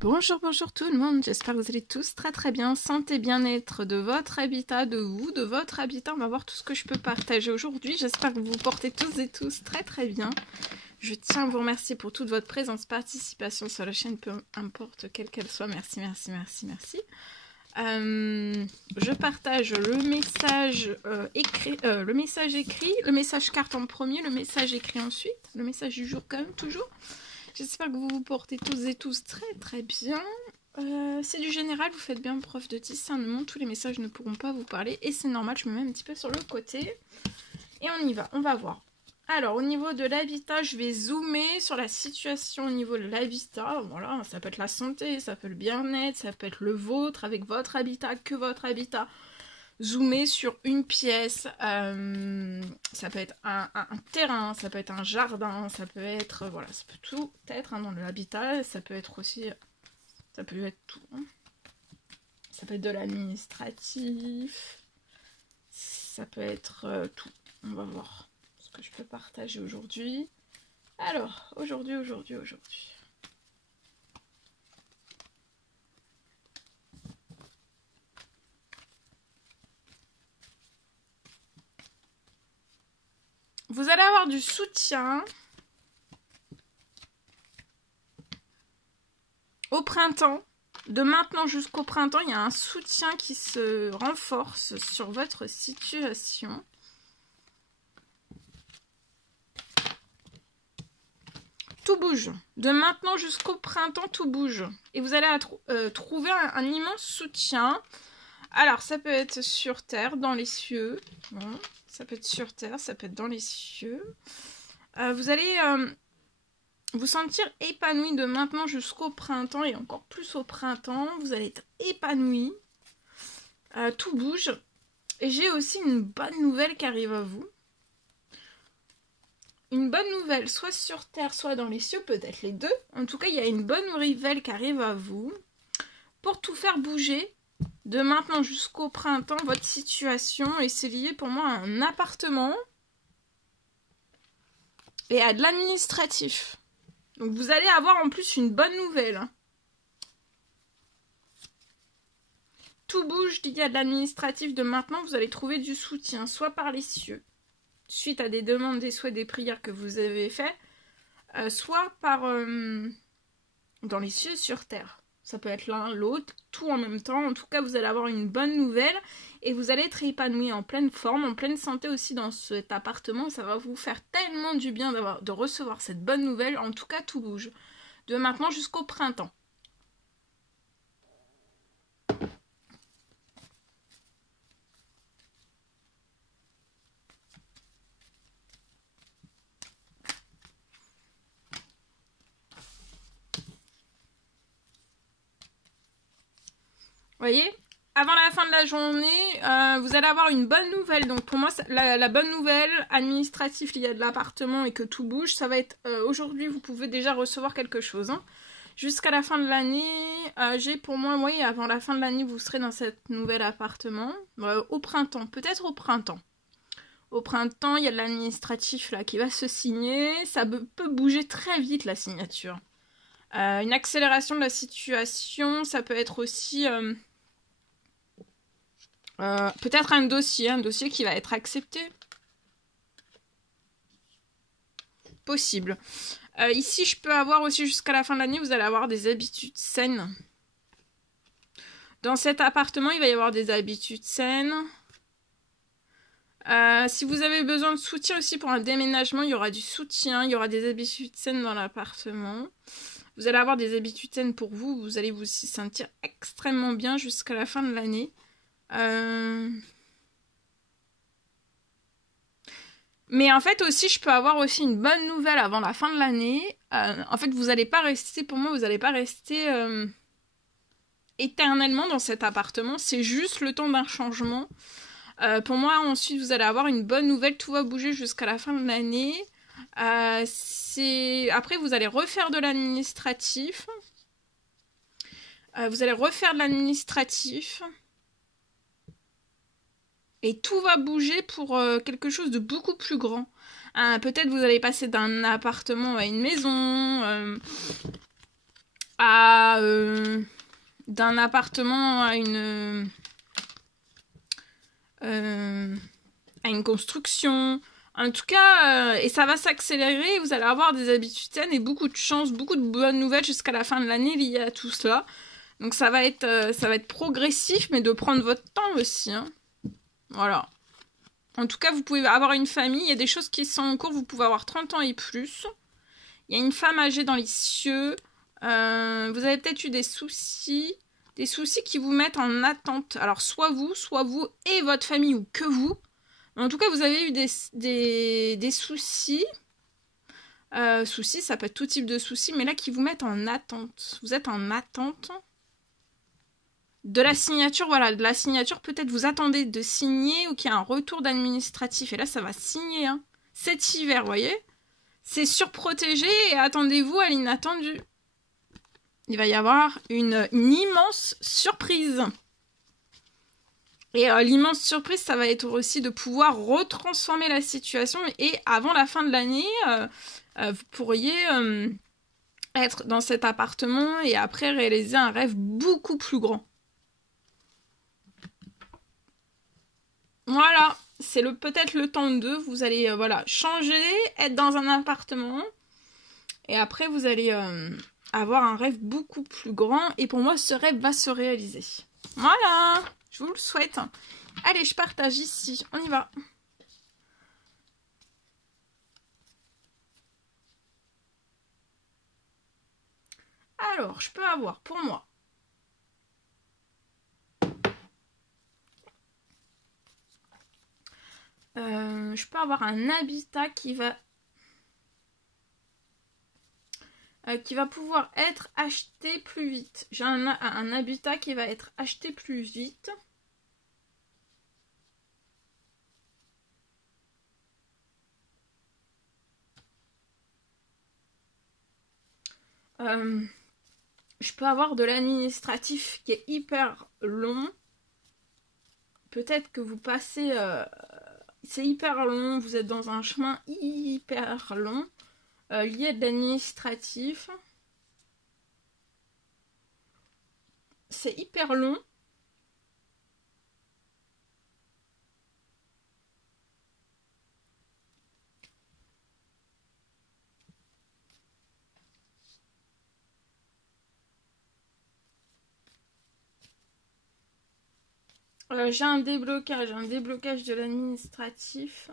Bonjour, bonjour tout le monde, j'espère que vous allez tous très bien, santé, bien-être de votre habitat, de vous, de votre habitat, on va voir tout ce que je peux partager aujourd'hui, j'espère que vous vous portez tous et tous très bien. Je tiens à vous remercier pour toute votre présence, participation sur la chaîne, peu importe quelle qu'elle soit, merci. Je partage le message écrit, le message carte en premier, le message écrit ensuite, le message du jour quand même, toujours. J'espère que vous vous portez tous et tous très bien. C'est du général, vous faites bien preuve de discernement. Tous les messages ne pourront pas vous parler. Et c'est normal, je me mets un petit peu sur le côté. Et on y va, on va voir. Alors, au niveau de l'habitat, je vais zoomer sur la situation au niveau de l'habitat. Voilà, ça peut être la santé, ça peut être le bien-être, ça peut être le vôtre, avec votre habitat, que votre habitat. Zoomer sur une pièce, ça peut être un terrain, ça peut être un jardin, ça peut être, voilà, ça peut tout être dans l'habitat, ça peut être aussi, ça peut être tout, hein. Ça peut être de l'administratif, ça peut être tout. On va voir ce que je peux partager aujourd'hui. Alors, aujourd'hui. Vous allez avoir du soutien au printemps. De maintenant jusqu'au printemps, il y a un soutien qui se renforce sur votre situation. Tout bouge. De maintenant jusqu'au printemps, tout bouge. Et vous allez trouver un immense soutien. Alors, ça peut être sur terre, dans les cieux. Bon, ça peut être sur terre, ça peut être dans les cieux. Vous allez vous sentir épanoui de maintenant jusqu'au printemps et encore plus au printemps. Vous allez être épanoui. Tout bouge. Et j'ai aussi une bonne nouvelle qui arrive à vous. Une bonne nouvelle, soit sur terre, soit dans les cieux, peut-être les deux. En tout cas, il y a une bonne nouvelle qui arrive à vous. Pour tout faire bouger, de maintenant jusqu'au printemps, votre situation, et c'est lié pour moi à un appartement et à de l'administratif. Donc vous allez avoir en plus une bonne nouvelle. Tout bouge lié à de l'administratif. De maintenant, vous allez trouver du soutien, soit par les cieux, suite à des demandes, des souhaits, des prières que vous avez fait, soit par dans les cieux sur terre. Ça peut être l'un, l'autre, tout en même temps. En tout cas, vous allez avoir une bonne nouvelle et vous allez être épanoui en pleine forme, en pleine santé aussi dans cet appartement. Ça va vous faire tellement du bien de recevoir cette bonne nouvelle. En tout cas, tout bouge. De maintenant jusqu'au printemps. Vous voyez, avant la fin de la journée, vous allez avoir une bonne nouvelle. Donc pour moi, la bonne nouvelle administrative liée à de l'appartement et que tout bouge, ça va être aujourd'hui, vous pouvez déjà recevoir quelque chose. Hein. Jusqu'à la fin de l'année, j'ai pour moi, oui, avant la fin de l'année, vous serez dans cet nouvel appartement. Au printemps, peut-être au printemps. Au printemps, il y a de l'administratif là qui va se signer. Ça peut bouger très vite la signature. Une accélération de la situation, ça peut être aussi... peut-être un dossier qui va être accepté. Possible. Ici, je peux avoir aussi jusqu'à la fin de l'année, vous allez avoir des habitudes saines. Dans cet appartement, il va y avoir des habitudes saines. Si vous avez besoin de soutien aussi pour un déménagement, il y aura du soutien, il y aura des habitudes saines dans l'appartement. Vous allez avoir des habitudes saines pour vous, vous allez vous sentir extrêmement bien jusqu'à la fin de l'année. Mais en fait aussi, je peux avoir aussi une bonne nouvelle avant la fin de l'année. En fait, vous n'allez pas rester, pour moi, vous n'allez pas rester éternellement dans cet appartement. C'est juste le temps d'un changement. Pour moi, ensuite, vous allez avoir une bonne nouvelle. Tout va bouger jusqu'à la fin de l'année. Après, vous allez refaire de l'administratif. Et tout va bouger pour quelque chose de beaucoup plus grand. Peut-être vous allez passer d'un appartement à une maison. d'un appartement à une construction. En tout cas, et ça va s'accélérer, vous allez avoir des habitudes saines et beaucoup de chance, beaucoup de bonnes nouvelles jusqu'à la fin de l'année liées à tout cela. Donc ça va être progressif, mais de prendre votre temps aussi. Hein. Voilà. En tout cas, vous pouvez avoir une famille, il y a des choses qui sont en cours, vous pouvez avoir 30 ans et plus. Il y a une femme âgée dans les cieux. Vous avez peut-être eu des soucis qui vous mettent en attente. Alors, soit vous et votre famille, ou que vous. En tout cas, vous avez eu des soucis. Soucis, ça peut être tout type de soucis, mais là, qui vous mettent en attente. Vous êtes en attente de la signature, voilà, de la signature. Peut-être vous attendez de signer ou qu'il y a un retour d'administratif. Et là, ça va signer, hein. Cet hiver, vous voyez. C'est surprotégé et attendez-vous à l'inattendu. Il va y avoir une immense surprise. Et l'immense surprise, ça va être aussi de pouvoir retransformer la situation. Et avant la fin de l'année, vous pourriez être dans cet appartement et après réaliser un rêve beaucoup plus grand. Voilà, c'est peut-être le temps de. Vous allez voilà, changer, être dans un appartement. Et après, vous allez avoir un rêve beaucoup plus grand. Et pour moi, ce rêve va se réaliser. Voilà, je vous le souhaite. Allez, je partage ici. On y va. Alors, je peux avoir pour moi je peux avoir un habitat qui va pouvoir être acheté plus vite. J'ai un habitat qui va être acheté plus vite. Je peux avoir de l'administratif qui est hyper long. Peut-être que vous passez... c'est hyper long, vous êtes dans un chemin hyper long. Lié à de l'administratif. C'est hyper long. J'ai un déblocage de l'administratif.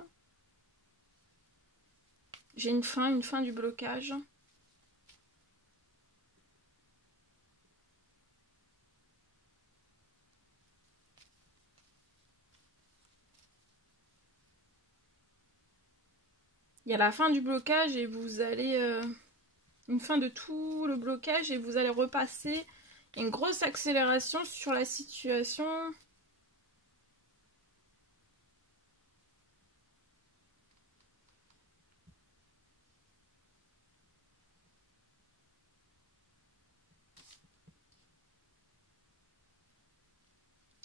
J'ai une fin du blocage. Il y a la fin du blocage et vous allez... une fin de tout le blocage et vous allez repasser une grosse accélération sur la situation.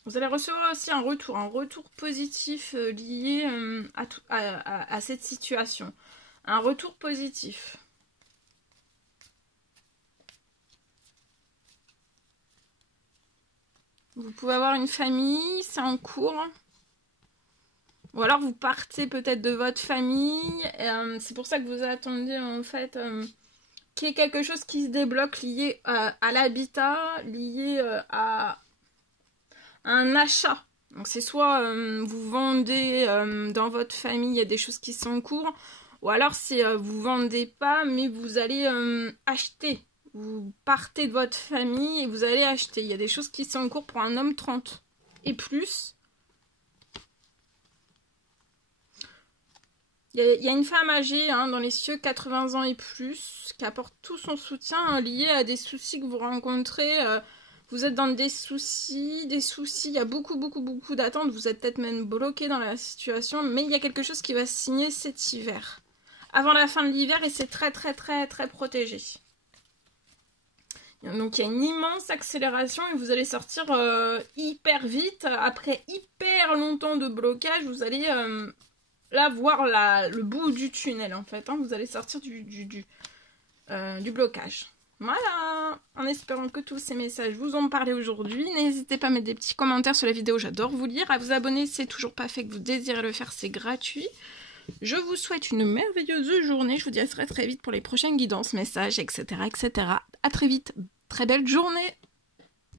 Vous allez recevoir aussi un retour positif lié à cette situation. Un retour positif. Vous pouvez avoir une famille, c'est en cours. Ou alors vous partez peut-être de votre famille. C'est pour ça que vous attendez en fait qu'il y ait quelque chose qui se débloque lié à l'habitat, lié à un achat. Donc c'est soit vous vendez dans votre famille, il y a des choses qui sont en cours, ou alors c'est vous vendez pas, mais vous allez acheter. Vous partez de votre famille et vous allez acheter. Il y a des choses qui sont en cours pour un homme 30 et plus. Il y a une femme âgée dans les cieux, 80 ans et plus, qui apporte tout son soutien lié à des soucis que vous rencontrez. Vous êtes dans des soucis, il y a beaucoup d'attentes, vous êtes peut-être même bloqué dans la situation, mais il y a quelque chose qui va se signer cet hiver. Avant la fin de l'hiver, et c'est très protégé. Donc il y a une immense accélération et vous allez sortir hyper vite. Après hyper longtemps de blocage, vous allez là voir le bout du tunnel en fait. Vous allez sortir du blocage. Voilà, en espérant que tous ces messages vous ont parlé aujourd'hui. N'hésitez pas à mettre des petits commentaires sur la vidéo, j'adore vous lire. À vous abonner, c'est toujours pas fait, que vous désirez le faire, c'est gratuit. Je vous souhaite une merveilleuse journée. Je vous dis à très vite pour les prochaines guidances, messages, etc. etc. À très vite. Très belle journée.